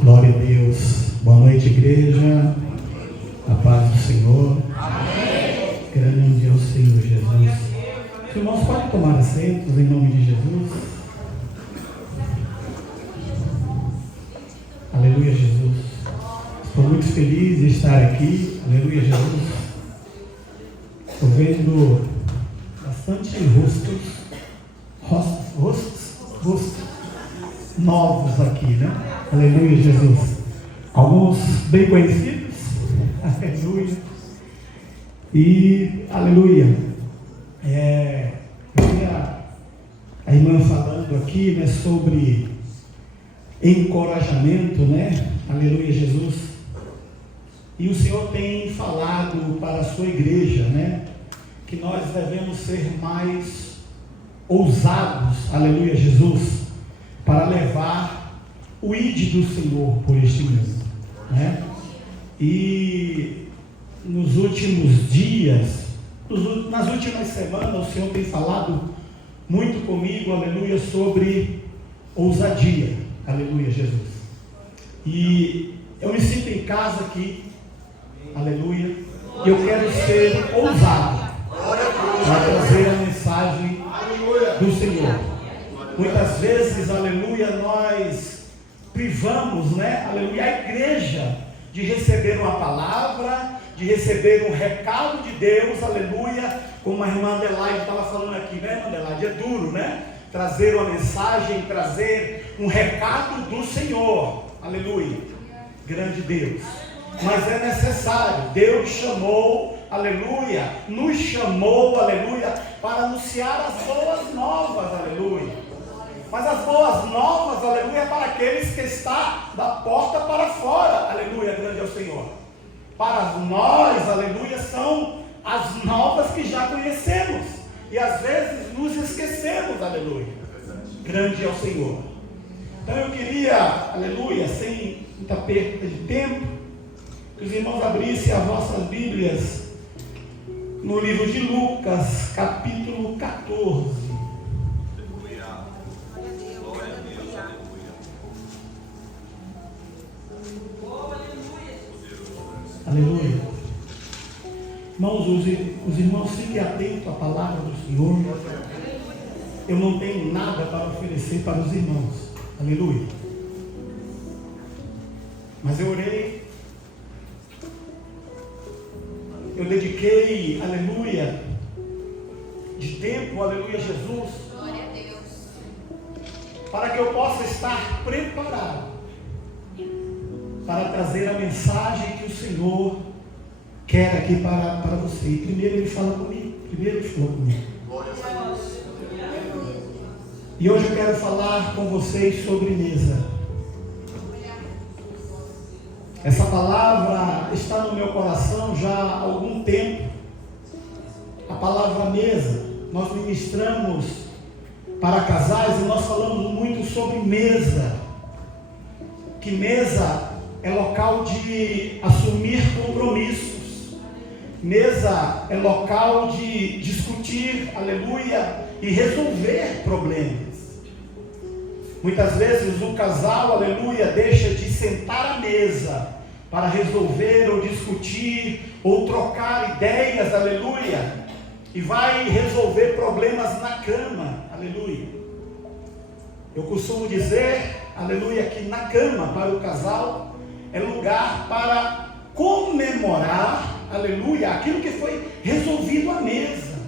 Glória a Deus. Boa noite, igreja. A paz do Senhor. Amém. Grande é o Senhor Jesus. Os irmãos podem tomar assentos em nome de Jesus. Aleluia, Jesus. Estou muito feliz de estar aqui. Aleluia, Jesus. Estou vendo bastante rostos novos aqui, né? Aleluia, Jesus. Alguns bem conhecidos. Aleluia. E, aleluia. A irmã falando aqui, né, sobre encorajamento, né? Aleluia, Jesus. E o Senhor tem falado para a sua igreja, né, que nós devemos ser mais ousados, aleluia, Jesus, para levar o ID do Senhor por este mundo, né? E nos últimos dias, nas últimas semanas, o Senhor tem falado muito comigo, aleluia, sobre ousadia, aleluia, Jesus. E eu me sinto em casa aqui, aleluia, e eu quero ser ousado para trazer a mensagem do Senhor. Muitas vezes, aleluia, nós privamos, né, aleluia, a igreja de receber uma palavra, de receber um recado de Deus, aleluia, como a irmã Adelaide estava falando aqui, né, irmã Adelaide? É duro, né? Trazer uma mensagem, trazer um recado do Senhor, aleluia, grande Deus. Mas é necessário, Deus chamou, aleluia, nos chamou, aleluia, para anunciar as boas novas, aleluia. Mas as boas novas, aleluia, é para aqueles que estão da porta para fora, aleluia, grande é o Senhor. Para nós, aleluia, são as novas que já conhecemos, e às vezes nos esquecemos, aleluia, grande é o Senhor. Então eu queria, aleluia, sem muita perda de tempo, que os irmãos abrissem as vossas Bíblias no livro de Lucas, capítulo 14. Aleluia. Irmãos, os irmãos fiquem atentos à palavra do Senhor. Eu não tenho nada para oferecer para os irmãos. Aleluia. Mas eu orei. Eu dediquei, aleluia, de tempo, aleluia, Jesus. Glória a Deus. Para que eu possa estar preparado para trazer a mensagem que o Senhor quer aqui para você. E primeiro Ele fala comigo. E hoje eu quero falar com vocês sobre mesa. Essa palavra está no meu coração já há algum tempo. A palavra mesa, nós ministramos para casais e nós falamos muito sobre mesa. Que mesa é local de assumir compromissos. Mesa é local de discutir, aleluia, e resolver problemas. Muitas vezes o casal, aleluia, deixa de sentar à mesa para resolver ou discutir ou trocar ideias, aleluia, e vai resolver problemas na cama, aleluia. Eu costumo dizer, aleluia, que na cama para o casal é lugar para comemorar, aleluia, aquilo que foi resolvido à mesa.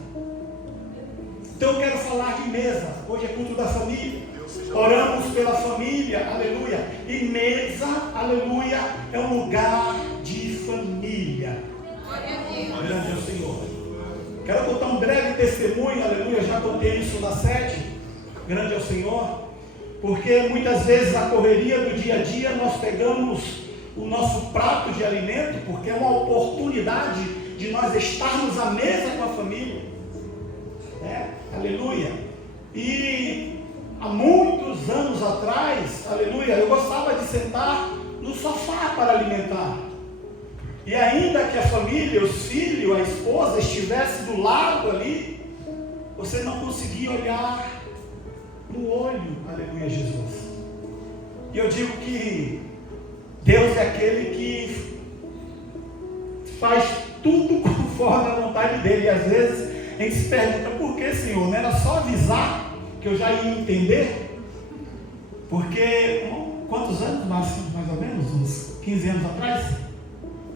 Então eu quero falar de mesa. Hoje é culto da família. Oramos pela família, aleluia. E mesa, aleluia, é um lugar de família. Grande é o Senhor. Quero contar um breve testemunho, aleluia. Já contei isso na sede. Grande é o Senhor. Porque muitas vezes na correria do dia a dia nós pegamos o nosso prato de alimento, porque é uma oportunidade de nós estarmos à mesa com a família, aleluia. E há muitos anos atrás, aleluia, eu gostava de sentar no sofá para alimentar, e ainda que a família, os filhos, a esposa estivesse do lado ali, você não conseguia olhar no olho, aleluia, Jesus. E eu digo que Deus é aquele que faz tudo conforme a vontade dele. E às vezes a gente se pergunta: por que, Senhor? Não era só avisar que eu já ia entender? Porque quantos anos, mais ou menos, uns 15 anos atrás,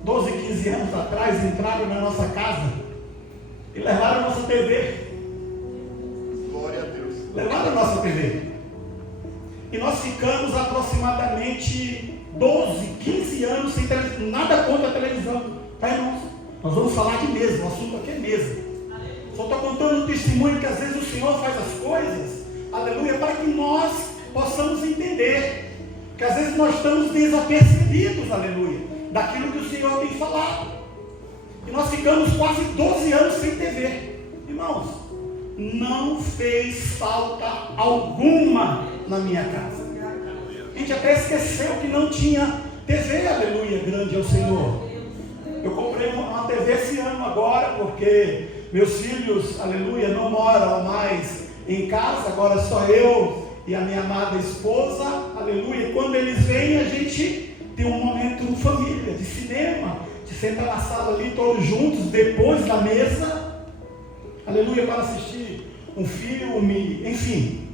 12, 15 anos atrás, entraram na nossa casa e levaram a nossa TV. Glória a Deus. Levaram a nossa TV. E nós ficamos aproximadamente 12, 15 anos sem televisão. Nada contra a televisão, tá, irmãos? Nós vamos falar de mesa, o assunto aqui é mesa. Só estou contando um testemunho que às vezes o Senhor faz as coisas, aleluia, para que nós possamos entender. Que às vezes nós estamos desapercebidos, aleluia, daquilo que o Senhor tem falado. E nós ficamos quase 12 anos sem TV. Irmãos, não fez falta alguma na minha casa. A gente até esqueceu que não tinha TV, aleluia, grande ao Senhor. Eu comprei uma TV esse ano agora, porque meus filhos, aleluia, não moram mais em casa, agora só eu e a minha amada esposa, aleluia. E quando eles vêm, a gente tem um momento em família, de cinema, de sentar na sala ali todos juntos, depois da mesa, aleluia, para assistir um filme, enfim.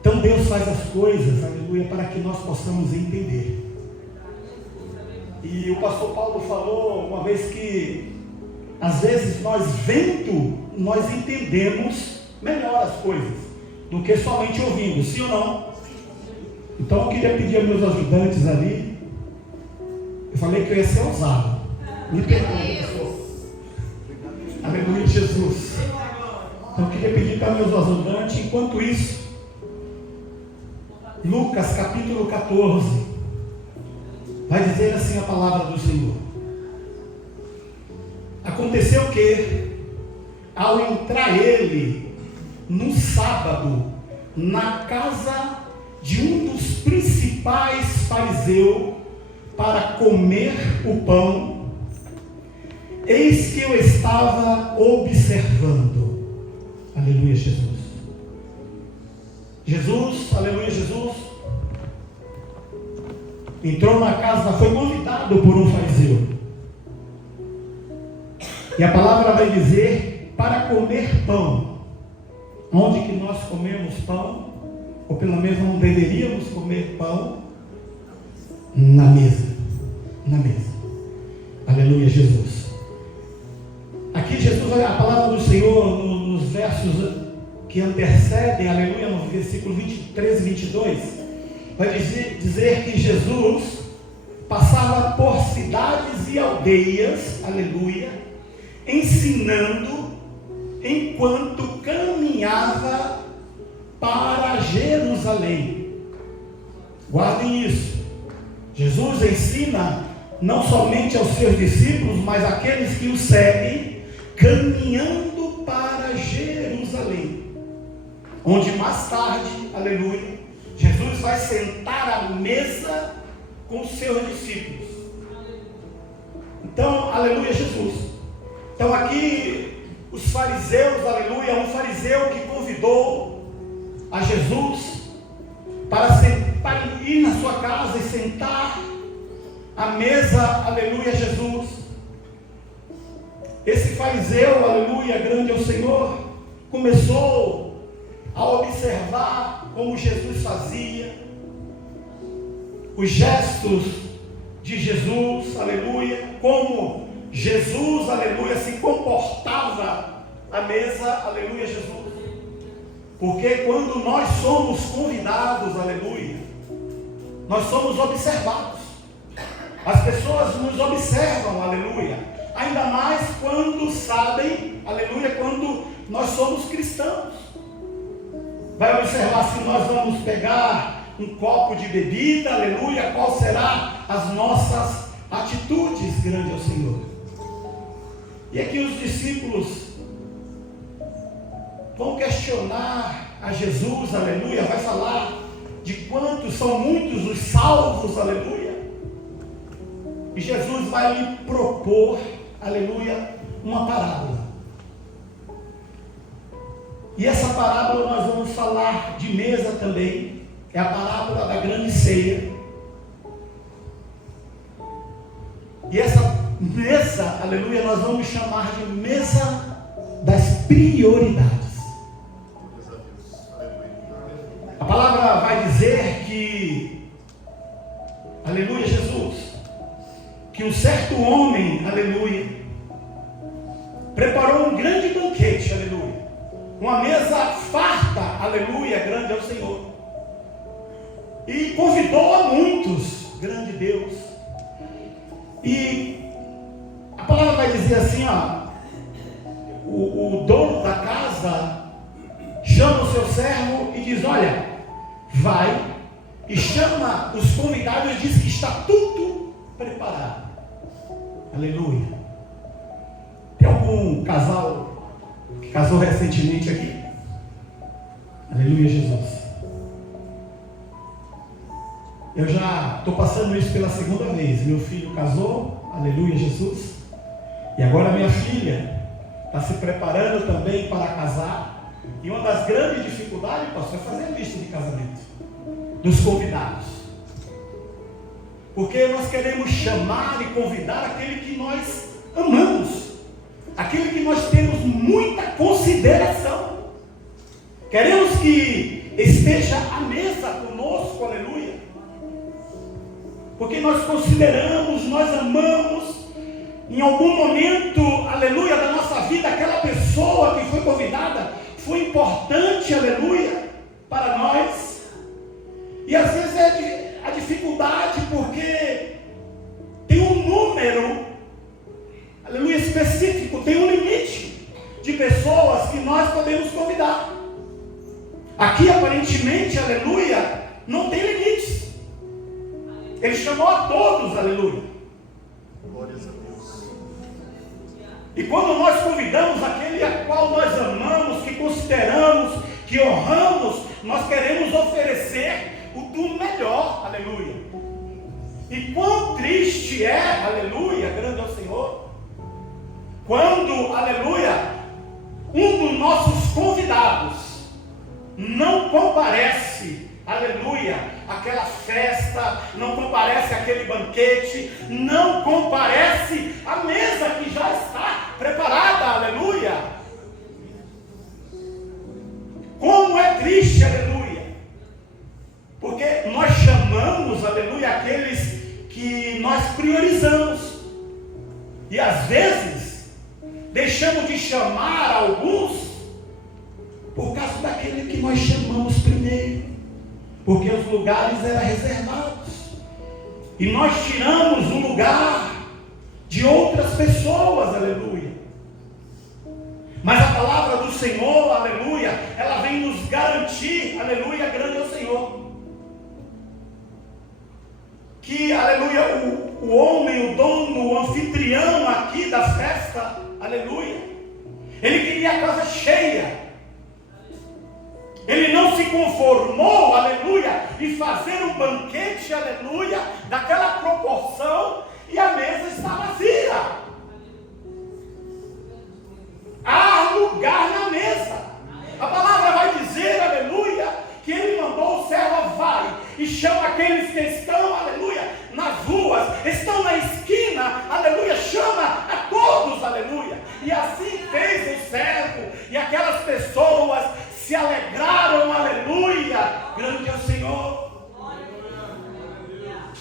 Então Deus faz as coisas, aleluia, para que nós possamos entender. E o pastor Paulo falou uma vez que às vezes nós vendo, nós entendemos melhor as coisas do que somente ouvindo, sim ou não? Então eu queria pedir aos meus ajudantes ali. Eu falei que eu ia ser ousado. Me perdoe, pastor. Aleluia, Jesus. Então eu queria pedir para meus ajudantes, enquanto isso, Lucas capítulo 14, vai dizer assim a palavra do Senhor. Aconteceu que, ao entrar ele, no sábado, na casa de um dos principais fariseus, para comer o pão, eis que eu estava observando. Aleluia, Jesus. Jesus, aleluia, Jesus, entrou na casa, foi convidado por um fariseu. E a palavra vai dizer, para comer pão. Onde que nós comemos pão? Ou pelo menos não deveríamos comer pão? Na mesa. Na mesa. Aleluia, Jesus. Aqui Jesus, a palavra do Senhor, nos versos que antecedem, aleluia, no versículo 23 e 22, vai dizer que Jesus passava por cidades e aldeias, aleluia, ensinando enquanto caminhava para Jerusalém. Guardem isso. Jesus ensina não somente aos seus discípulos, mas àqueles que o seguem, caminhando para Jerusalém, onde mais tarde, aleluia, Jesus vai sentar à mesa com os seus discípulos. Então, aleluia, Jesus. Então aqui os fariseus, aleluia, um fariseu que convidou a Jesus para ir na sua casa e sentar à mesa, aleluia, Jesus. Esse fariseu, aleluia, grande é o Senhor, começou a observar como Jesus fazia, os gestos de Jesus, aleluia, como Jesus, aleluia, se comportava à mesa, aleluia, Jesus. Porque quando nós somos convidados, aleluia, nós somos observados. As pessoas nos observam, aleluia, ainda mais quando sabem, aleluia, quando nós somos cristãos. Vai observar se nós vamos pegar um copo de bebida, aleluia, qual será as nossas atitudes, grande ao Senhor. E aqui os discípulos vão questionar a Jesus, aleluia, vai falar de quantos são muitos os salvos, aleluia. E Jesus vai lhe propor, aleluia, uma parábola. E essa parábola nós vamos falar de mesa também, é a parábola da grande ceia. E essa mesa, aleluia, nós vamos chamar de mesa das prioridades. A palavra vai dizer que, aleluia, Jesus, que um certo homem, aleluia, preparou um grande banquete, aleluia, uma mesa farta, aleluia, grande ao Senhor, e convidou a muitos, grande Deus. E a palavra vai dizer assim, ó, o dono da casa chama o seu servo e diz: olha, vai e chama os convidados e diz que está tudo preparado. Aleluia. Tem algum casal que casou recentemente aqui? Aleluia, Jesus. Eu já estou passando isso pela segunda vez. Meu filho casou, aleluia, Jesus. E agora minha filha está se preparando também para casar. E uma das grandes dificuldades, pastor, é fazer a lista de casamento dos convidados. Porque nós queremos chamar e convidar aquele que nós amamos, aquele que nós temos muita consideração. Queremos que esteja à mesa conosco, aleluia. Porque nós consideramos, nós amamos, em algum momento, aleluia, da nossa vida, aquela pessoa que foi convidada foi importante, aleluia, para nós. E às vezes é a dificuldade, porque tem um número, aleluia, específico, tem um limite de pessoas que nós podemos convidar. Aqui aparentemente, aleluia, não tem limites. Ele chamou a todos, aleluia. Glórias a Deus. E quando nós convidamos aquele a qual nós amamos, que consideramos, que honramos, nós queremos oferecer o do melhor, aleluia. E quão triste é, aleluia, grande é o Senhor, quando, aleluia, um dos nossos convidados não comparece, aleluia, aquela festa, não comparece aquele banquete, não comparece a mesa que já está preparada, aleluia. Como é triste, aleluia, porque nós chamamos, aleluia, aqueles que nós priorizamos, e às vezes deixamos de chamar alguns por causa daquele que nós chamamos primeiro, porque os lugares eram reservados, e nós tiramos o lugar de outras pessoas, aleluia. Mas a palavra do Senhor, aleluia, ela vem nos garantir, aleluia, grande é o Senhor, que, aleluia, o homem, o dono, o anfitrião aqui da festa, aleluia, ele queria a casa cheia. Ele não se conformou, aleluia, em fazer um banquete, aleluia, daquela proporção, e a mesa está vazia. Há lugar na mesa. A palavra vai dizer, aleluia, que ele mandou o servo: vai e chama aqueles que estão, aleluia, nas ruas, estão na esquina, aleluia, chama a todos, aleluia. E assim fez o servo, e aquelas pessoas se alegraram, aleluia, grande é o Senhor.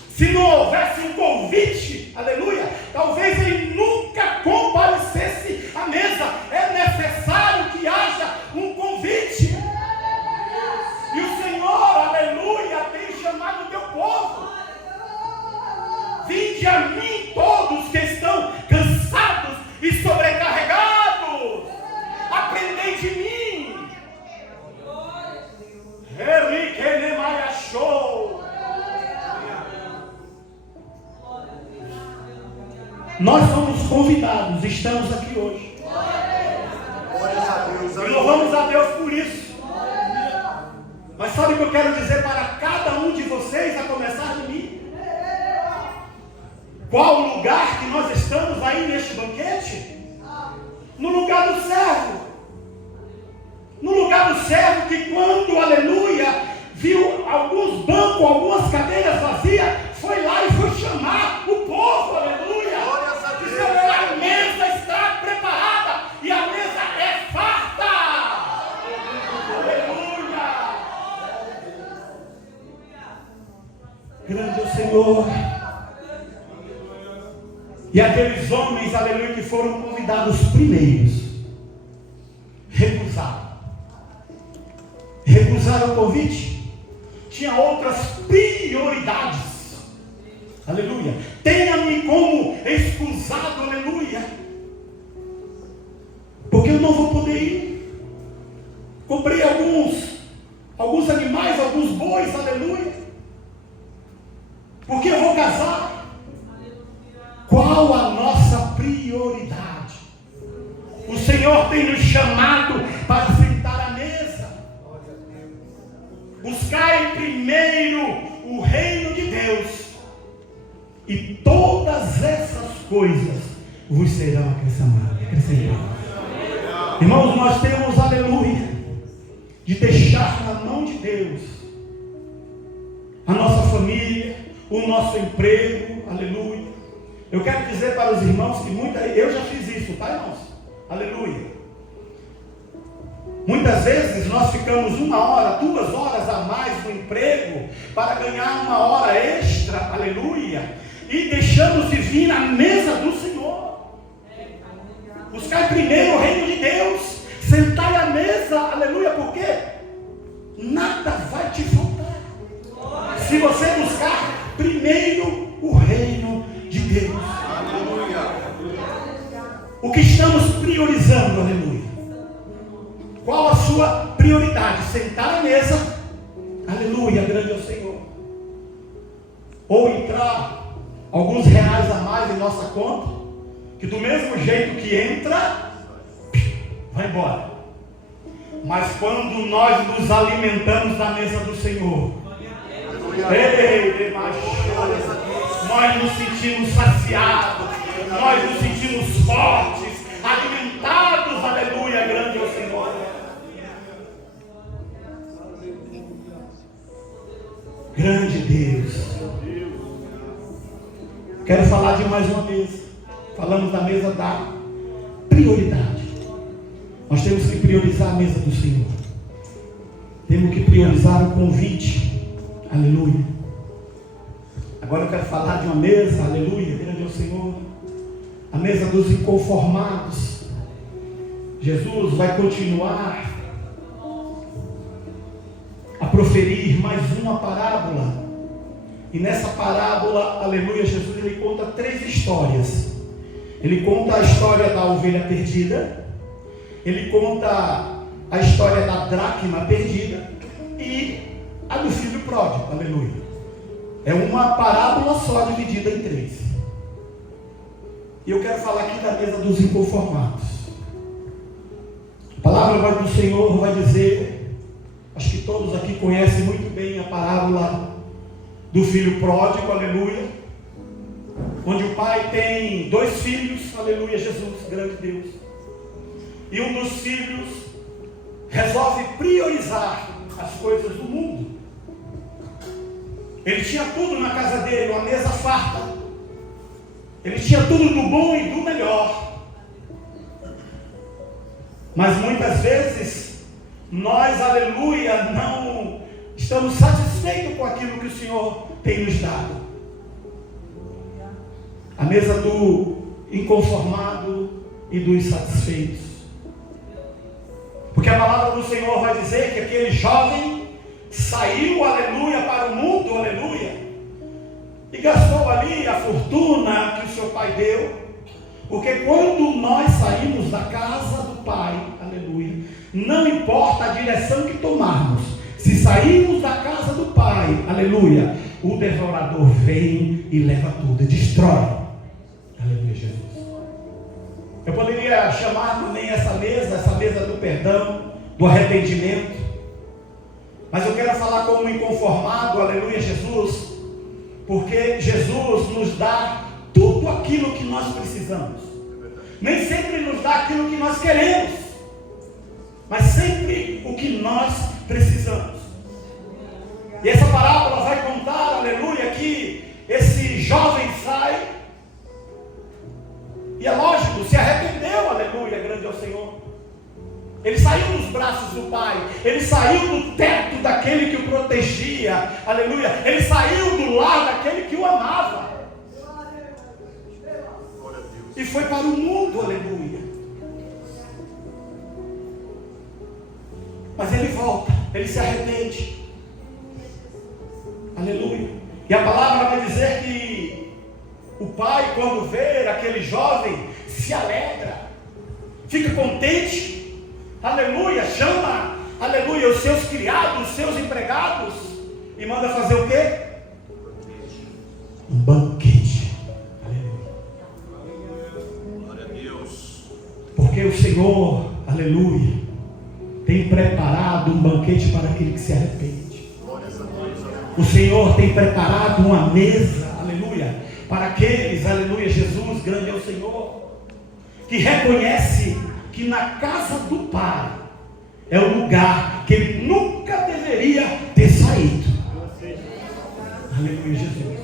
Se não houvesse um convite, aleluia, talvez ele nunca comparecesse à mesa. É necessário que haja um convite. E o Senhor, aleluia, tem chamado o teu povo: vinde a mim todos que estão cansados e sobrecarregados, aprendei de mim. Nós somos convidados, estamos aqui hoje. Glórias a Deus. E louvamos a Deus por isso. Mas sabe o que eu quero dizer para cada um de vocês, a começar de mim? Qual o lugar que nós estamos aí neste banquete? No lugar do servo. No lugar do servo que, quando, aleluia, viu alguns Grande é o Senhor. E aqueles homens, aleluia, que foram convidados primeiros, recusaram o convite. Tinha outras prioridades. Aleluia. Tenha-me como excusado, aleluia, porque eu não vou poder ir. Comprei alguns animais, alguns bois, aleluia, porque eu vou casar. Qual a nossa prioridade? O Senhor tem nos chamado para sentar à mesa. Buscai primeiro o reino de Deus, e todas essas coisas vos serão acrescentadas. Irmãos, nós temos, aleluia, de deixar na mão de Deus a nossa família, o nosso emprego, aleluia. Eu quero dizer para os irmãos que eu já fiz isso, tá, irmãos? Aleluia. Muitas vezes nós ficamos 1 hora, 2 horas a mais no emprego para ganhar 1 hora extra, aleluia, e deixamos de vir à mesa do Senhor. Buscar primeiro o reino de Deus, sentar à mesa, aleluia, porque nada vai te faltar se você buscar primeiro o reino de Deus. Aleluia. O que estamos priorizando, aleluia? Qual a sua prioridade? Sentar à mesa, aleluia, grande é o Senhor, ou entrar alguns reais a mais em nossa conta, que do mesmo jeito que entra, vai embora. Mas quando nós nos alimentamos da mesa do Senhor, nós nos sentimos saciados, nós nos sentimos fortes, alimentados, aleluia, grande é o Senhor. Grande Deus. Quero falar de mais uma mesa. Falamos da mesa da prioridade. Nós temos que priorizar a mesa do Senhor. Temos que priorizar o convite. Aleluia. Agora eu quero falar de uma mesa, aleluia, grande é o Senhor. A mesa dos inconformados. Jesus vai continuar a proferir mais uma parábola. E nessa parábola, aleluia, Jesus ele conta 3 histórias. Ele conta a história da ovelha perdida, ele conta a história da dracma perdida e a do filho pródigo, aleluia. É uma parábola só dividida em 3. E eu quero falar aqui da mesa dos inconformados. A palavra do Senhor vai dizer, acho que todos aqui conhecem muito bem a parábola do filho pródigo, aleluia, onde o pai tem 2 filhos, aleluia, Jesus, grande Deus, e um dos filhos resolve priorizar as coisas do mundo. Ele tinha tudo na casa dele, uma mesa farta, ele tinha tudo do bom e do melhor, mas muitas vezes nós, aleluia, não estamos satisfeitos com aquilo que o Senhor tem nos dado. A mesa do inconformado e dos satisfeitos. Porque a palavra do Senhor vai dizer que aquele jovem saiu, aleluia, para o mundo, aleluia, e gastou ali a fortuna que o seu pai deu. Porque quando nós saímos da casa do Pai, aleluia, não importa a direção que tomarmos, se sairmos da casa do Pai, aleluia, o devorador vem e leva tudo, destrói. Aleluia, Jesus. Eu poderia chamar também essa mesa do perdão, do arrependimento, mas eu quero falar como inconformado, aleluia, Jesus, porque Jesus nos dá tudo aquilo que nós precisamos. Nem sempre nos dá aquilo que nós queremos, mas sempre o que nós precisamos. E essa parábola vai contar, aleluia, que esse jovem sai, e é lógico, se arrependeu, aleluia, grande é o Senhor. Ele saiu dos braços do Pai. Ele saiu do teto daquele que o protegia. Aleluia. Ele saiu do lar daquele que o amava. E foi para o mundo. Aleluia. Mas ele volta. Ele se arrepende. Aleluia. E a palavra vai dizer que o pai, quando vê aquele jovem, se alegra. Fica contente. Aleluia, chama, aleluia, os seus criados, os seus empregados, e manda fazer o quê? Um banquete. Aleluia. Glória a Deus. Porque o Senhor, aleluia, tem preparado um banquete para aquele que se arrepende. Glória a Deus. O Senhor tem preparado uma mesa, aleluia, para aqueles, aleluia, Jesus, grande é o Senhor, que reconhece que na casa do Pai é o lugar que ele nunca deveria ter saído. Aleluia, Jesus.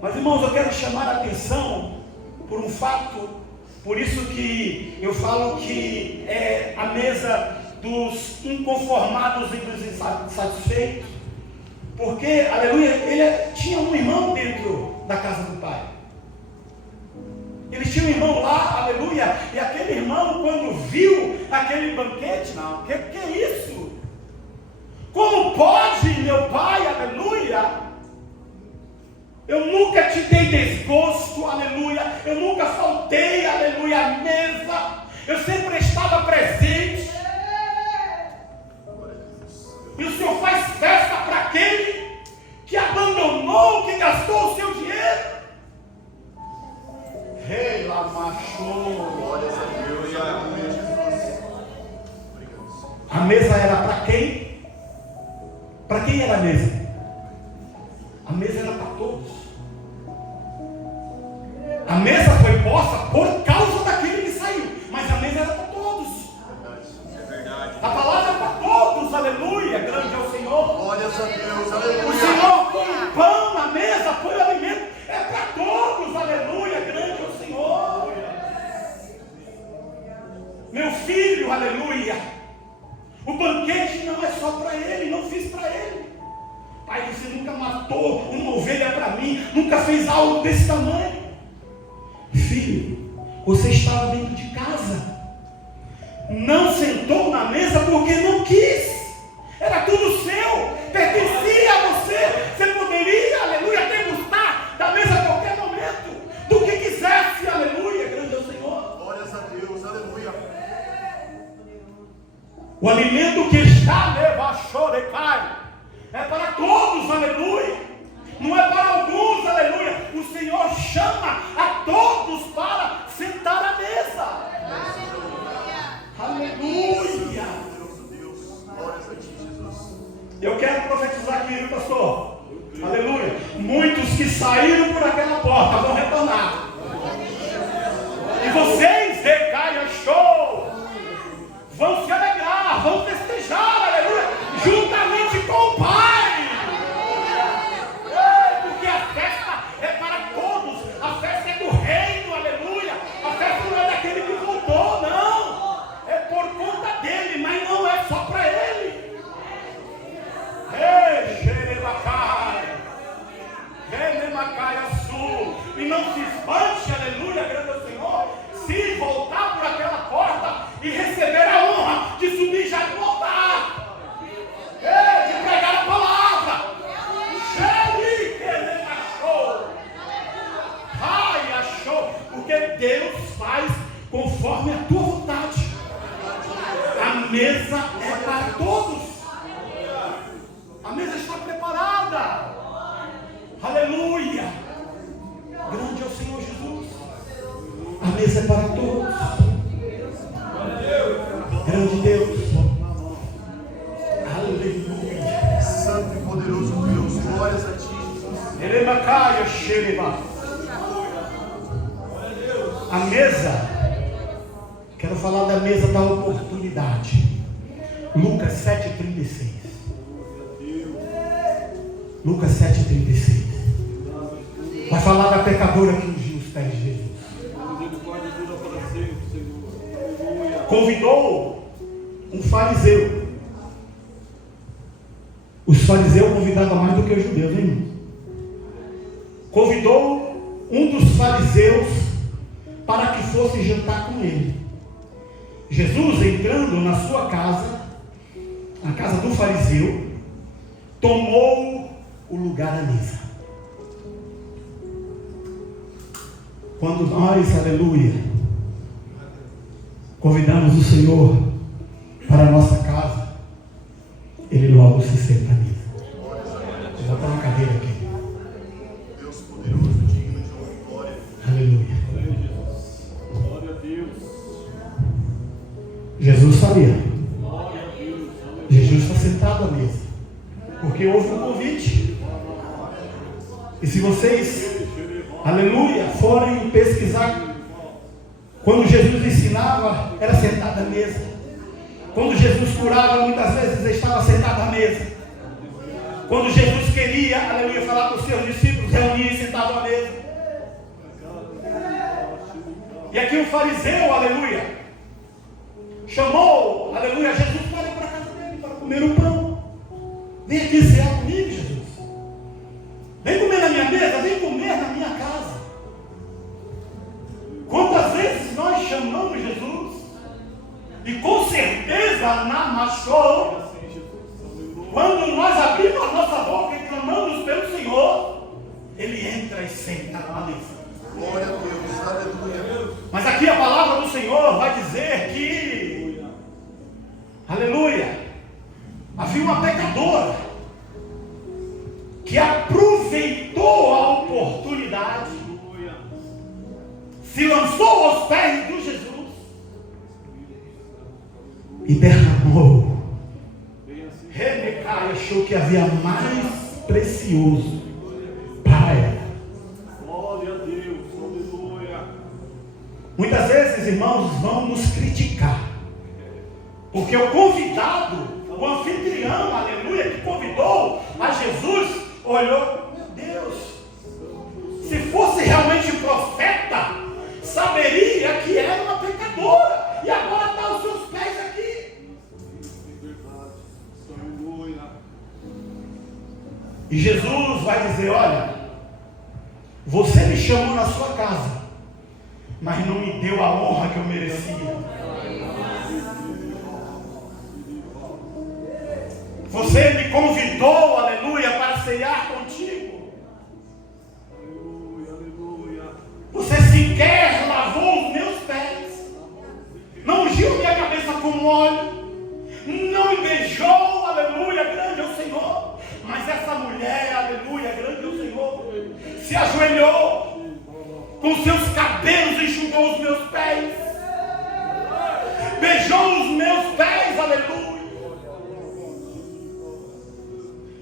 Mas, irmãos, eu quero chamar a atenção por um fato. Por isso que eu falo que é a mesa dos inconformados e dos insatisfeitos. Porque, aleluia, ele tinha um irmão dentro da casa do Pai. Eles tinham um irmão lá, aleluia, e aquele irmão, quando viu aquele banquete, não, que é isso? Como pode, meu pai, aleluia? Eu nunca te dei desgosto, aleluia, eu nunca faltei, aleluia, à mesa, eu sempre estava presente, e o Senhor faz festa para aquele que abandonou, que gastou o seu dinheiro. Rei lá macho. Glória a Deus. Aleluia, Jesus. Obrigado. A mesa era para quem? Para quem era a mesa? A mesa era para todos. A mesa foi posta por causa daquele que saiu, mas a mesa era para todos. É verdade. A palavra é para todos, aleluia, grande é o Senhor. Glória a Deus. O Aleluia. Senhor põe o pão na mesa, põe o alimento, é para todos, aleluia, grande é o Senhor. Meu filho, aleluia, o banquete não é só para ele, não fiz para ele. Pai, você nunca matou uma ovelha para mim, nunca fez algo desse tamanho. Filho, você estava dentro de casa, não sentou na mesa porque não quis, era tudo seu, pertencia a você. Você poderia, aleluia, degustar da mesa a qualquer momento, do que quisesse, aleluia, grande é o Senhor. Glória a Deus. Aleluia. O alimento que está levachorecai é para todos, aleluia. Não é para alguns, aleluia. O Senhor chama a todos para sentar à mesa. Aleluia. Deus. Glória a ti, Jesus. Eu quero profetizar aqui, viu, pastor? Aleluia. Muitos que saíram por aquela porta vão retornar. E vocês, Recaia Show, vão se alegrar, vão festejar, aleluia, juntamente com o Pai. Porque a festa é para todos, a festa é do reino, aleluia. A festa não é daquele que voltou, não. É por conta dele, mas não é só para ele. E não se espante, aleluia, grande é o Senhor, se voltar por aquela porta e receber a honra de subir já e voltar, de pregar a palavra. Achou, porque Deus faz conforme a tua vontade. A mesa é para todos. A mesa está preparada. Aleluia. Grande é o Senhor Jesus. A mesa é para todos. Grande Deus. Aleluia. Santo e poderoso Deus. Glórias a ti, Jesus. Eremacaia xereba. A mesa. Quero falar da mesa da oportunidade. Lucas 7,36. Lucas 7,36. Vai falar da pecadora que ungiu os pés de Jesus. Convidou um fariseu. Os fariseus convidavam mais do que os judeus, hein, irmão? Convidou um dos fariseus para que fosse jantar com ele. Jesus, entrando na sua casa, a casa do fariseu, tomou o lugar à mesa. Quando nós, aleluia, convidamos o Senhor para a nossa casa, Ele logo se senta à mesa. Vou botar uma cadeira aqui. Deus poderoso, digno de honra e glória. Aleluia. Glória a Deus. Jesus sabia. Glória a Deus. Jesus está sentado à mesa, porque houve um convite. E se vocês, aleluia, forem pesquisar, quando Jesus ensinava, era sentado à mesa. Quando Jesus curava, muitas vezes estava sentado à mesa. Quando Jesus queria, aleluia, falar com os seus discípulos, reunia e sentado à mesa. E aqui o fariseu, aleluia, chamou, aleluia, Jesus para ir para a casa dele, para comer o pão. Vem aqui cear comigo, Jesus. Vem comer na minha mesa, vem comer na minha casa. Quantas vezes nós chamamos Jesus, e com certeza na Machou, quando nós abrimos a nossa boca e clamamos pelo Senhor, Ele entra e senta na mesa. Glória a Deus. Aleluia. Mas aqui a palavra do Senhor vai dizer que, aleluia, havia uma pecadora que aproveitou a oportunidade, se lançou aos pés de Jesus e derramou. Rebecai achou que havia mais precioso para ela. Glória a Deus. Aleluia. Muitas vezes, irmãos, vão nos criticar, porque o convidado, o anfitrião, aleluia, que convidou a Jesus, olhou, meu Deus, se fosse realmente profeta, saberia que era uma pecadora, e agora está aos seus pés aqui. Aleluia. E Jesus vai dizer, olha, você me chamou na sua casa, mas não me deu a honra que eu merecia. Você me convidou, aleluia, para ceiar contigo. Aleluia. Aleluia. Você sequer lavou os meus pés, não ungiu minha cabeça com óleo, não me beijou, aleluia, grande é o Senhor. Mas essa mulher, aleluia, grande é o Senhor, se ajoelhou, com seus cabelos enxugou os meus pés, beijou os meus pés, aleluia.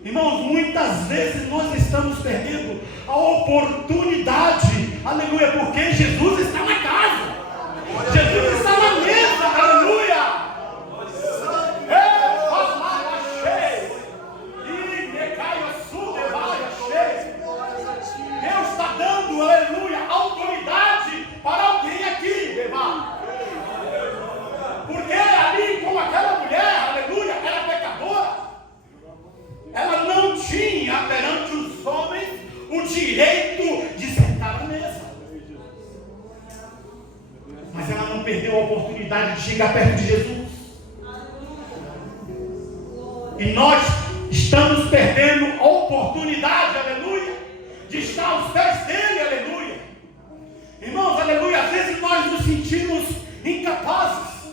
Irmãos, muitas vezes nós estamos perdendo a oportunidade, aleluia, porque Jesus está na casa, Jesus está na mesa, aleluia. Deus está dando, aleluia, autoridade para alguém aqui, irmão. Porque ali, como aquela mulher, aleluia, era pecadora, ela não tinha perante os homens o direito de sentar à mesa. Mas ela não perdeu a oportunidade de chegar perto de Jesus. E nós estamos perdendo a oportunidade, aleluia, de estar aos pés dele, aleluia. Irmãos, aleluia, às vezes nós nos sentimos incapazes,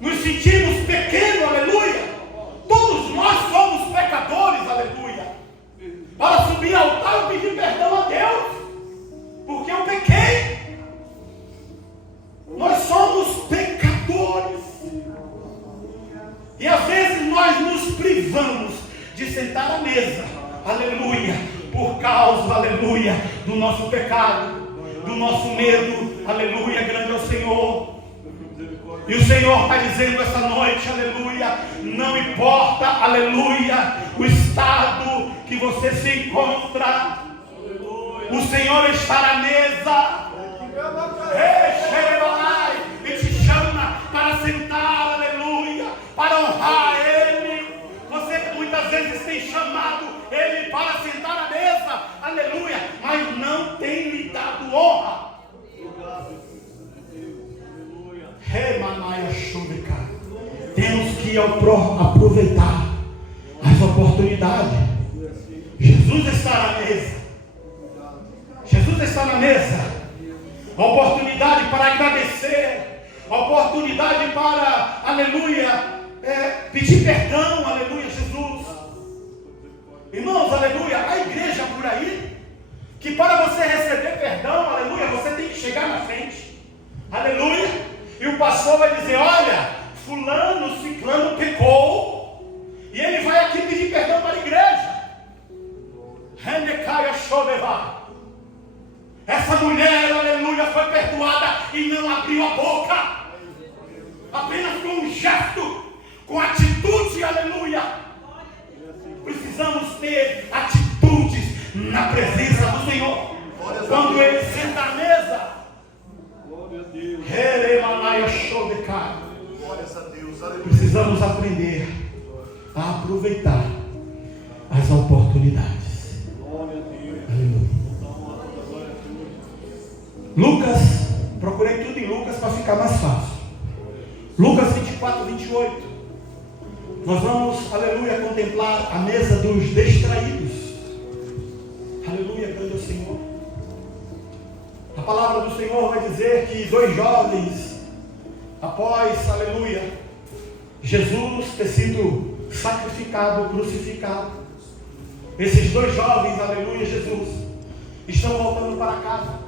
nos sentimos pequenos, aleluia. Todos nós somos pecadores, aleluia, para subir ao altar e pedir perdão a Deus, porque eu pequei. Nós somos pecadores, e às vezes nós nos privamos de sentar à mesa, aleluia, por causa, aleluia, do nosso pecado, do nosso medo, aleluia, grande é o Senhor. E o Senhor está dizendo essa noite, aleluia, não importa, aleluia, o estado que você se encontra, o Senhor está na mesa, e te chama para sentar, aleluia. muitas vezes tem chamado Ele para sentar à mesa, aleluia, mas não tem lhe dado honra. Temos que aproveitar as oportunidades. Jesus está na mesa. Jesus está na mesa. A oportunidade para agradecer, a oportunidade para, aleluia, pedir perdão, aleluia, Jesus. Irmãos, aleluia, a igreja por aí, que para você receber perdão, aleluia, você tem que chegar na frente, aleluia, e o pastor vai dizer: olha, fulano, ciclano pecou, e ele vai aqui pedir perdão para a igreja. Essa mulher, aleluia, foi perdoada e não abriu a boca, apenas com um gesto, com atitude, aleluia. Precisamos ter atitudes na presença do Senhor. Quando Ele senta à mesa, precisamos aprender a aproveitar as oportunidades. Aleluia. Lucas, procurei tudo em Lucas para ficar mais fácil. Lucas 24, 28. Nós vamos, aleluia, contemplar a mesa dos distraídos. Aleluia, grande é o Senhor. A palavra do Senhor vai dizer que 2 jovens, após, aleluia, Jesus ter sido sacrificado, crucificado, esses 2 jovens, aleluia, Jesus, estão voltando para casa.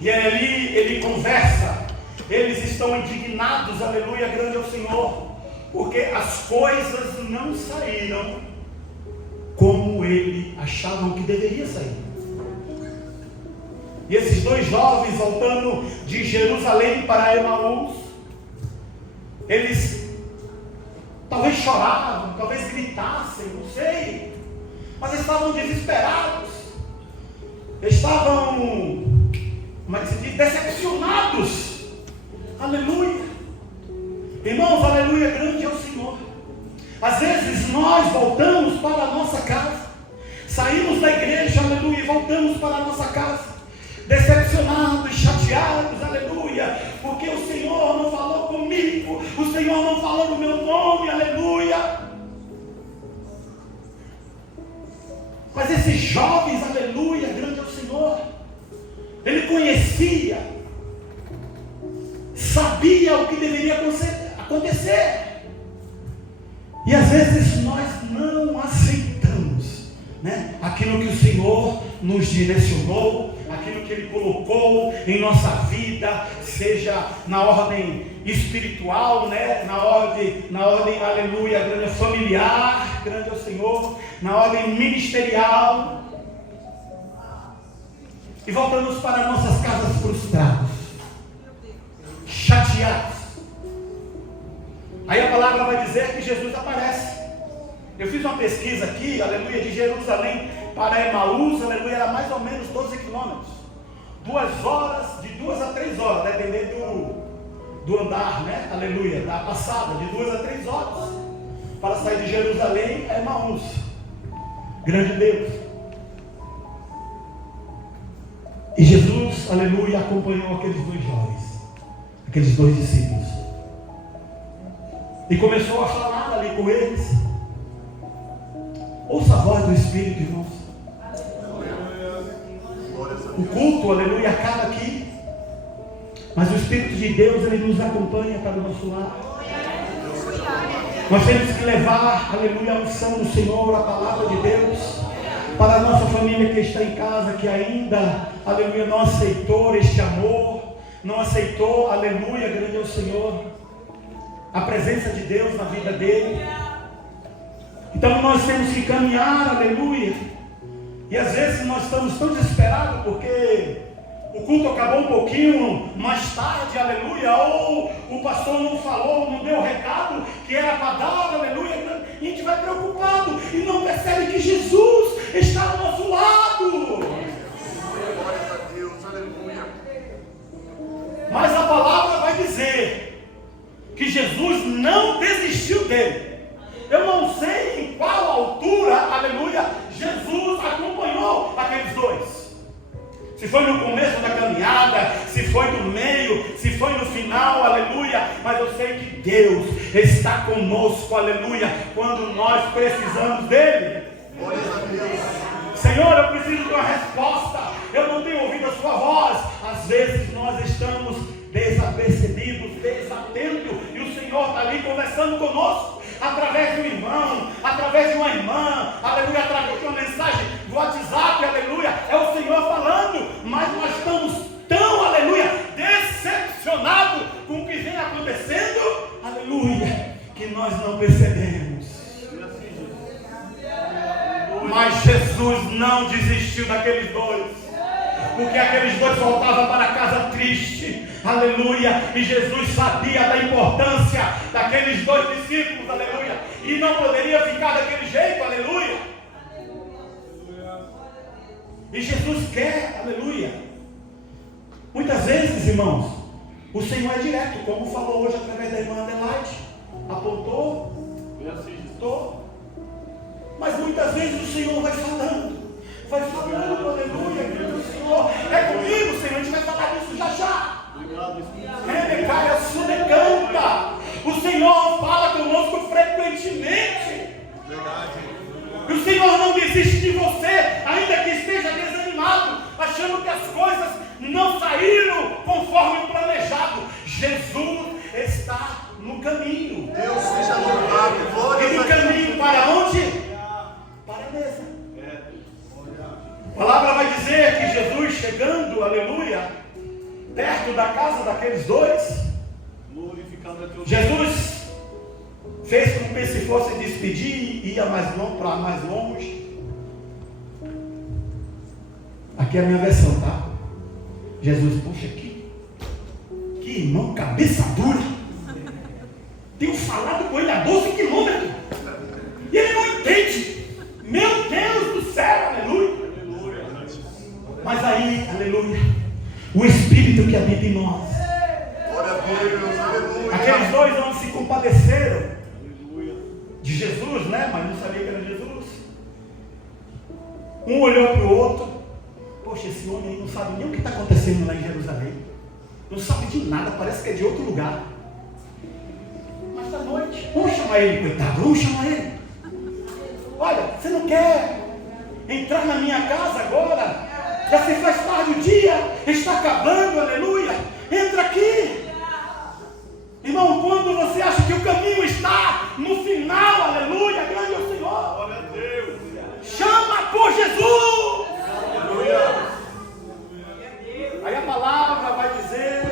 E ali ele conversa. Eles estão indignados, aleluia, grande é o Senhor, porque as coisas não saíram como ele achavam que deveria sair. E esses 2 jovens voltando de Jerusalém para Emaús, eles talvez choravam, talvez gritassem, não sei, mas estavam desesperados, estavam, como é que se diz, decepcionados. Aleluia. Irmãos, aleluia, grande é o Senhor. Às vezes nós voltamos para a nossa casa, saímos da igreja, aleluia, e voltamos para a nossa casa, decepcionados, chateados, aleluia, porque o Senhor não falou comigo, o Senhor não falou no meu nome, aleluia. Mas esses jovens, aleluia, grande é o Senhor, ele conhecia, sabia o que deveria acontecer. E às vezes nós não aceitamos, né, aquilo que o Senhor nos direcionou, aquilo que Ele colocou em nossa vida, seja na ordem espiritual, né, na ordem, aleluia, grande familiar, grande é o Senhor, na ordem ministerial. E voltamos para nossas casas frustrados, chateados. Aí a palavra vai dizer que Jesus aparece. Eu fiz uma pesquisa aqui, aleluia, de Jerusalém para Emaús, aleluia, era mais ou menos 12 quilômetros. 2 horas, de 2 a 3 horas, dependendo do andar, né, aleluia, da passada, de 2 a 3 horas, para sair de Jerusalém a Emaús. Grande Deus. E Jesus, aleluia, acompanhou aqueles 2 jovens, aqueles 2 discípulos, e começou a falar ali com eles. Ouça a voz do Espírito, irmãos. O culto, aleluia, acaba aqui, mas o Espírito de Deus, ele nos acompanha para o nosso lar. Nós temos que levar, aleluia, a unção do Senhor, a palavra de Deus, para a nossa família que está em casa, que ainda, aleluia, não aceitou este amor, não aceitou, aleluia, grande é o Senhor, a presença de Deus na vida dele. Então nós temos que caminhar, aleluia, e às vezes nós estamos tão desesperados porque o culto acabou um pouquinho mais tarde, aleluia, ou o pastor não falou, não deu o recado que era para dar, aleluia, e a gente vai preocupado e não percebe que Jesus está ao nosso lado. Glória a Deus, aleluia. Mas a palavra vai dizer que Jesus não desistiu dele. Eu não sei se foi no começo da caminhada, se foi no meio, se foi no final, aleluia, mas eu sei que Deus está conosco, aleluia, quando nós precisamos dele. Senhor, eu preciso de uma resposta, eu não tenho ouvido a sua voz. Às vezes nós estamos desapercebidos, desatentos, e o Senhor está ali conversando conosco, através de um irmão, através de uma irmã, aleluia, através de uma mensagem do WhatsApp, aleluia, é o Senhor falando, mas nós estamos tão, aleluia, decepcionados com o que vem acontecendo, aleluia, que nós não percebemos. Mas Jesus não desistiu daqueles dois, porque aqueles dois voltavam para casa triste, aleluia, e Jesus sabia da importância daqueles dois discípulos, aleluia, e não poderia ficar daquele jeito, aleluia. E Jesus quer, aleluia. Muitas vezes, irmãos, o Senhor é direto, como falou hoje através da irmã Adelaide, apontou, citou. Mas muitas vezes o Senhor vai falando, aleluia, o Senhor é comigo, Senhor, a gente vai falar disso já já. Rebecaia Sudecanta, o Senhor fala conosco frequentemente. E o Senhor não desiste de você, ainda que esteja desanimado, achando que as coisas não saíram conforme o planejado. Jesus está no caminho. Deus seja louvado. E no caminho para onde? Para a mesa. A palavra vai dizer que Jesus chegando, aleluia, perto da casa daqueles dois, Jesus fez com que se fosse despedir e ia mais longe, para mais longe. Aqui é a minha versão, tá? Jesus, puxa, que irmão cabeça dura. Tenho falado com ele a 12 quilômetros e ele não entende. Meu Deus do céu, aleluia. Mas aí, aleluia, o Espírito que habita em nós, aqueles dois homens se compadeceram de Jesus, né? Mas não sabia que era Jesus. Um olhou para o outro. Poxa, esse homem aí não sabe nem o que está acontecendo lá em Jerusalém. Não sabe de nada, parece que é de outro lugar. Mas da noite, vamos chamar ele, coitado, vamos chamar ele. Olha, você não quer entrar na minha casa agora? Já se faz tarde, o dia está acabando, aleluia. Entra aqui. Irmão, quando você acha que o caminho está no final, aleluia, grande é o Senhor. Glória a Deus. Chama por Jesus. Aleluia. Aí a palavra vai dizer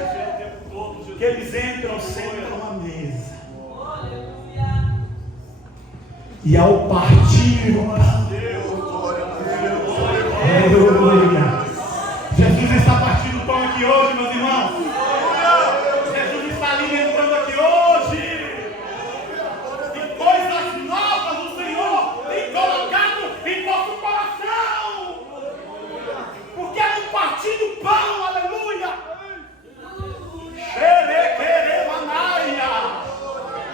que eles entram, sentam à mesa. E ao partir o pão, aleluia. Jesus está partindo o pão aqui hoje, meus irmãos. Jesus está alimentando aqui hoje. E coisas novas o Senhor tem colocado em nosso coração. Porque é no partir do pão, aleluia,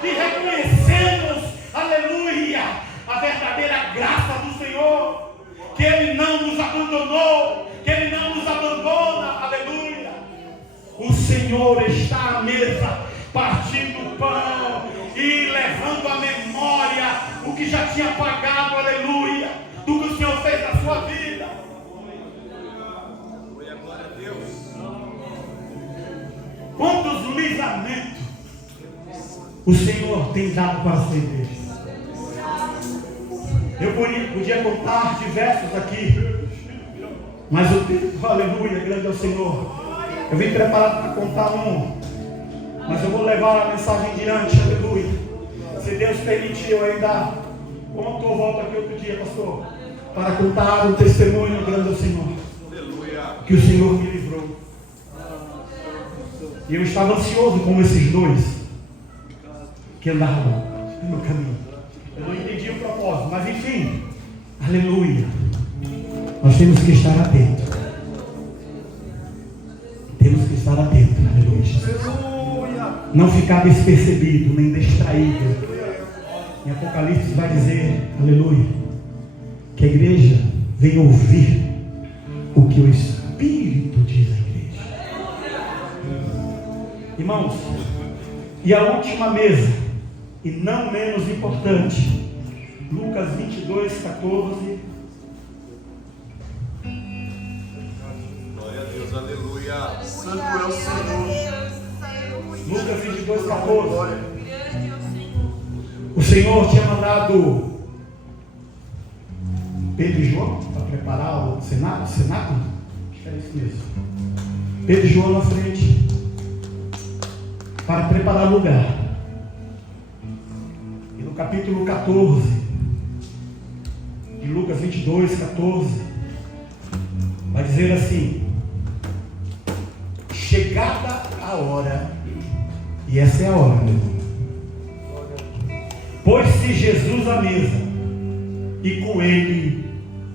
que reconhecemos, aleluia, a verdadeira graça do Senhor, que Ele não nos abandonou, que Ele não nos abandona, aleluia. O Senhor está à mesa, partindo o pão e levando à memória o que já tinha pagado, aleluia, do que o Senhor fez na sua vida. Quantos livramentos o Senhor tem dado para a sua igreja? Eu podia contar diversos aqui, mas o tempo, aleluia, grande é o Senhor. Eu vim preparado para contar um, mas eu vou levar a mensagem adiante, aleluia. Se Deus permitir, eu ainda conto ou volto aqui outro dia, pastor, para contar o testemunho grande ao Senhor, que o Senhor me livrou. E eu estava ansioso como esses dois que andavam no caminho. Eu não entendi o propósito, mas enfim, aleluia. Nós temos que estar atentos. Temos que estar atentos, aleluia. Não ficar despercebido, nem distraído. Em Apocalipse vai dizer, aleluia, que a igreja vem ouvir o que o Espírito, diz a igreja. Irmãos, e a última mesa, e não menos importante, Lucas 22, 14. Glória a Deus, aleluia. Santo é o Senhor. Lucas 22, 14. Glória. O Senhor tinha mandado Pedro e João para preparar o cenáculo? Acho que era isso mesmo. Pedro e João na frente para preparar o lugar. E no capítulo 14 de Lucas 22, 14 vai dizer assim: chegada a hora, e essa é a hora, meu irmão, pôs-se Jesus à mesa, e com ele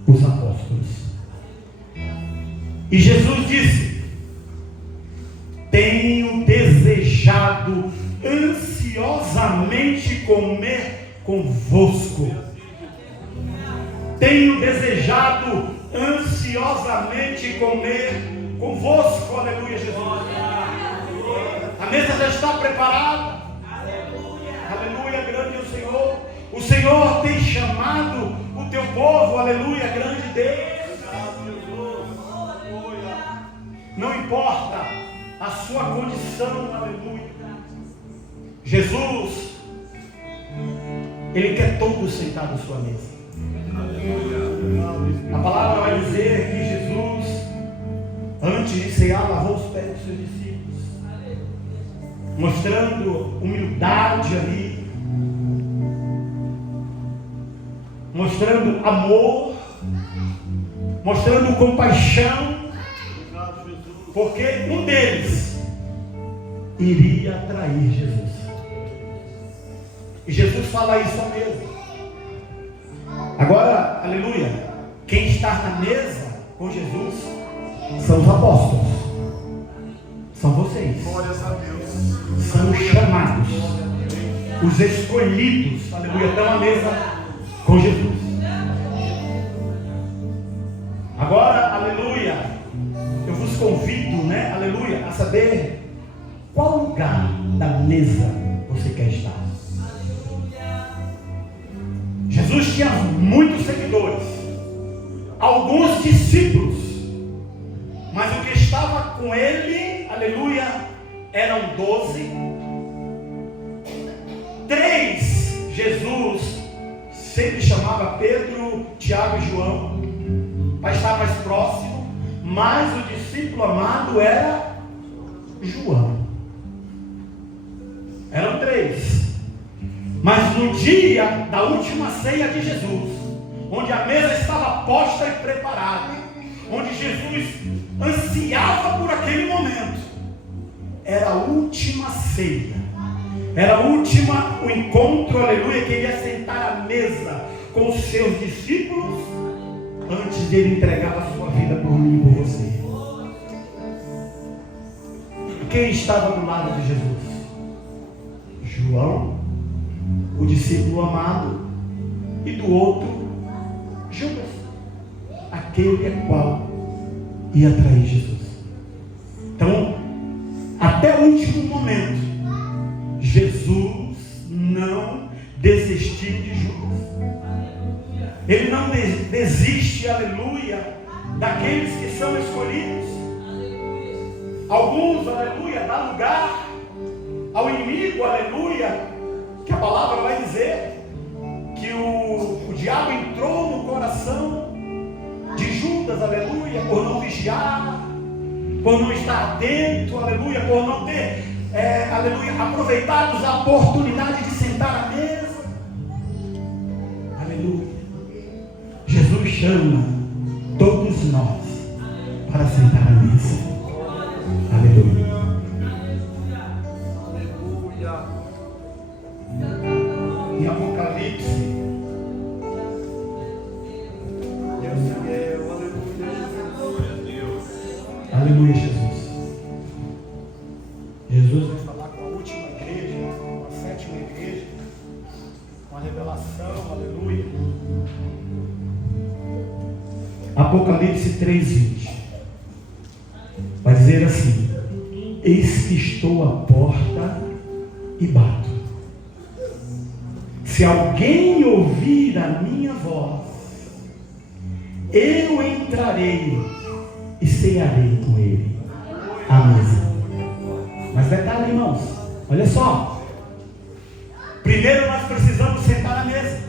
os apóstolos. E Jesus disse: tenho desejado ansiosamente comer convosco. Tenho desejado ansiosamente comer convosco. Aleluia, Jesus. A mesa já está preparada. Aleluia, grande é o Senhor. O Senhor tem chamado o teu povo. Aleluia, grande Deus. Não importa a sua condição. Aleluia. Jesus, Ele quer todos sentados à sua mesa. A palavra vai dizer que Jesus, antes de cear, lavou os pés dos seus discípulos, mostrando humildade ali, mostrando amor, mostrando compaixão, porque um deles iria trair Jesus. E Jesus fala isso à mesa. Agora, aleluia, quem está na mesa com Jesus são os apóstolos, são vocês, Glórias a Deus. são os chamados, os escolhidos, aleluia, estão à mesa com Jesus. Agora, aleluia, eu vos convido, né, aleluia, a saber qual lugar da mesa você quer estar. Jesus tinha muitos seguidores, alguns discípulos, mas o que estava com ele, aleluia, eram 12. 3, Jesus sempre chamava Pedro, Tiago e João, para estar mais próximo, mas o discípulo amado era João. Eram 3. Mas no dia da última ceia de Jesus, onde a mesa estava posta e preparada, onde Jesus ansiava por aquele momento, era a última ceia, era o encontro, aleluia, que ele ia sentar à mesa com os seus discípulos, antes de ele entregar a sua vida por mim e por você. Quem estava do lado de Jesus? João, o discípulo amado, e do outro, Judas, aquele a qual ia trair Jesus. Então, até o último momento, Jesus não desistiu de Judas. Ele não desiste, aleluia, daqueles que são escolhidos. Alguns, aleluia, dá lugar ao inimigo, aleluia, que a palavra vai dizer que o diabo entrou no coração de Judas, aleluia, por não vigiar, por não estar atento, aleluia, por não ter, aleluia, aproveitado a oportunidade de sentar à mesa. Aleluia. Jesus chama todos nós para sentar à mesa. Aleluia. Em Apocalipse, aleluia, Jesus. Jesus vai falar com a última igreja, com a 7ª igreja, com a revelação, aleluia. Apocalipse 3:20. Eis que estou à porta e bato. Se alguém ouvir a minha voz, eu entrarei e cearei com ele à mesa. Mas detalhe, irmãos, olha só. Primeiro nós precisamos sentar à mesa.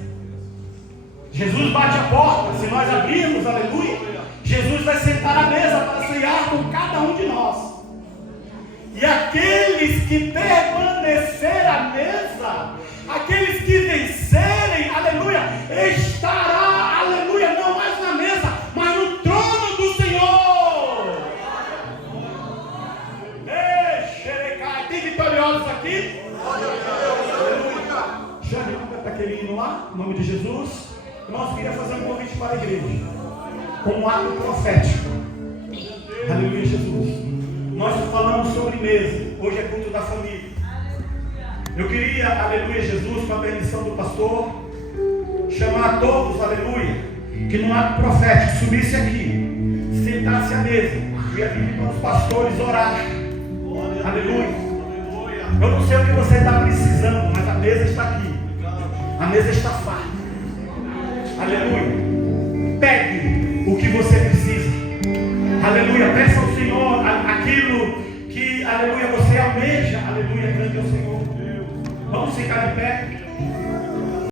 Jesus bate a porta. Se nós abrirmos, aleluia, Jesus vai sentar à mesa para cear com cada um de nós. E aqueles que permanecerem à mesa, aqueles que vencerem, aleluia, estará, aleluia, não mais na mesa, mas no trono do Senhor. Tem vitoriosos aqui? Chame aquele hino lá, em nome de Jesus. Nós queríamos fazer um convite para a igreja, como um ato profético. Aleluia, Jesus. Nós falamos sobre mesa. Hoje é culto da família. Eu queria, aleluia, Jesus, com a permissão do pastor, chamar a todos, aleluia, que no ato profético subisse aqui, sentasse à mesa. Eu ia pedir para os pastores orar. Aleluia. Eu não sei o que você está precisando, mas a mesa está aqui. A mesa está farta. Aleluia. Pegue o que você precisa. Aleluia. Peça ao Senhor aquilo que, aleluia, você almeja. Aleluia. Grande é o Senhor. Vamos ficar de pé.